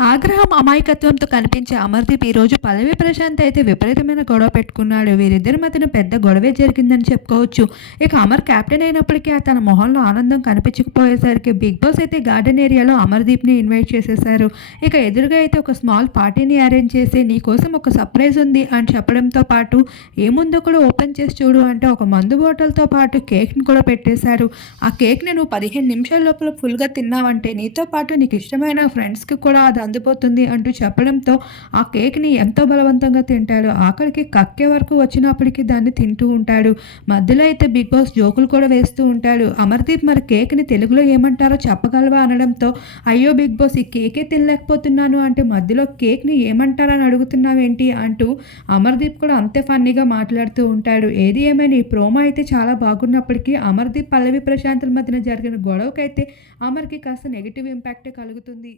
ఆగ్రహం అమాయకత్వంతో కనిపించే అమర్దీప్ ఈరోజు పల్లవి ప్రశాంత్ అయితే విపరీతమైన గొడవ పెట్టుకున్నాడు. వీరిద్దరి మధ్యన పెద్ద గొడవే జరిగిందని చెప్పుకోవచ్చు. ఇక అమర్ కెప్టెన్ అయినప్పటికీ తన మొహంలో ఆనందం కనిపించకపోయేసరికి బిగ్ బాస్ అయితే గార్డెన్ ఏరియాలో అమర్దీప్ని ఇన్వైట్ చేసేశారు. ఇక ఎదురుగా అయితే ఒక స్మాల్ పార్టీని అరేంజ్ చేసి నీ కోసం ఒక సర్ప్రైజ్ ఉంది అని చెప్పడంతో పాటు ఏముందో కూడా ఓపెన్ చేసి చూడు అంటే ఒక మందు బాటిల్తో పాటు కేక్ని కూడా పెట్టేశారు. ఆ కేక్ని నువ్వు పదిహేను నిమిషాల లోపల ఫుల్గా తిన్నావంటే నీతో పాటు నీకు ఇష్టమైన ఫ్రెండ్స్కి కూడా అది అందిపోతుంది అంటూ చెప్పడంతో ఆ కేక్ని ఎంతో బలవంతంగా తింటాడు. ఆఖరికి కక్కే వరకు వచ్చినప్పటికీ దాన్ని తింటూ ఉంటాడు. మధ్యలో అయితే బిగ్ బాస్ జోకులు కూడా వేస్తూ ఉంటాడు. అమర్దీప్ మరి కేక్ని తెలుగులో ఏమంటారో చెప్పగలవా అనడంతో అయ్యో బిగ్ బాస్ ఈ కేకే తినలేకపోతున్నాను అంటే మధ్యలో కేక్ని ఏమంటారని అడుగుతున్నావేంటి అంటూ అమర్దీప్ కూడా అంతే ఫన్నీగా మాట్లాడుతూ ఉంటాడు. ఏది ఏమైనా ఈ ప్రోమో అయితే చాలా బాగున్నప్పటికీ అమర్దీప్ పల్లవి ప్రశాంతుల మధ్యన జరిగిన గొడవకైతే అమర్కి కాస్త నెగిటివ్ ఇంపాక్టే కలుగుతుంది.